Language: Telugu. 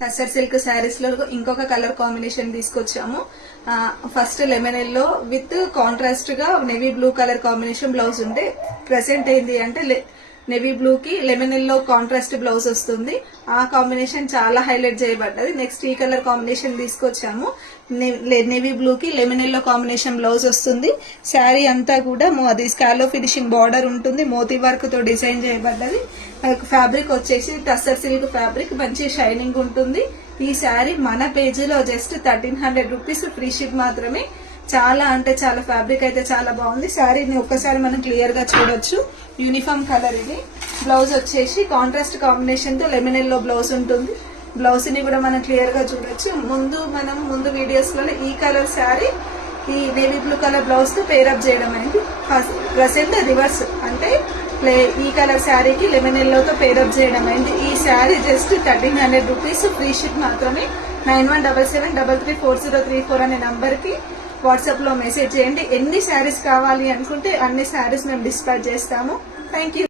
టసర్ సిల్క్ శారీస్ లో ఇంకొక కలర్ కాంబినేషన్ తీసుకొచ్చాము. First lemon yellow with contrast గా navy blue colour combination blouse ఉంటే ప్రెసెంట్ ఏంటి అంటే నేవీ బ్లూ కి లెమన్ ఎల్లో కాంట్రాస్ట్ బ్లౌజ్ వస్తుంది. ఆ కాంబినేషన్ చాలా హైలైట్ చేయబడ్డది. నెక్స్ట్ ఈ కలర్ కాంబినేషన్ తీసుకొచ్చాము. నేవీ బ్లూ కి లెమన్ ఎల్లో కాంబినేషన్ బ్లౌజ్ వస్తుంది. శారీ అంతా కూడా అది స్కాలో ఫినిషింగ్ బార్డర్ ఉంటుంది. మోతీ వర్క్ తో డిజైన్ చేయబడ్డది. ఫ్యాబ్రిక్ వచ్చేసి టస్సర్ సిల్క్ ఫ్యాబ్రిక్, మంచి షైనింగ్ ఉంటుంది. ఈ శారీ మన పేజీలో జస్ట్ 1300 రూపీస్ ఫ్రీ షిప్ మాత్రమే. చాలా అంటే చాలా ఫ్యాబ్రిక్ అయితే చాలా బాగుంది. శారీని ఒక్కసారి మనం క్లియర్ గా చూడొచ్చు. యూనిఫామ్ కలర్ ఇది. బ్లౌజ్ వచ్చేసి కాంట్రాస్ట్ కాంబినేషన్ తో లెమన్ ఎల్లో బ్లౌజ్ ఉంటుంది. బ్లౌజ్ ని కూడా మనం క్లియర్ గా చూడొచ్చు. ముందు వీడియోస్ లో ఈ కలర్ శారీ ఈ నేవీ బ్లూ కలర్ బ్లౌజ్ తో పేరప్ చేయడం అయింది. ప్రెసెంట్ రివర్స్ అంటే ఈ కలర్ శారీకి లెమన్ ఎల్లోతో పేరప్ చేయడం అయింది. ఈ sari just 1300 rupees free ship మాత్రమే. 9177334034 అనే నంబర్ కి వాట్సాప్ లో మెసేజ్ చేయండి. ఎన్ని శారీస్ కావాలి అనుకుంటే అన్ని శారీస్ మేము డిస్పాచ్ చేస్తాము. Thank you.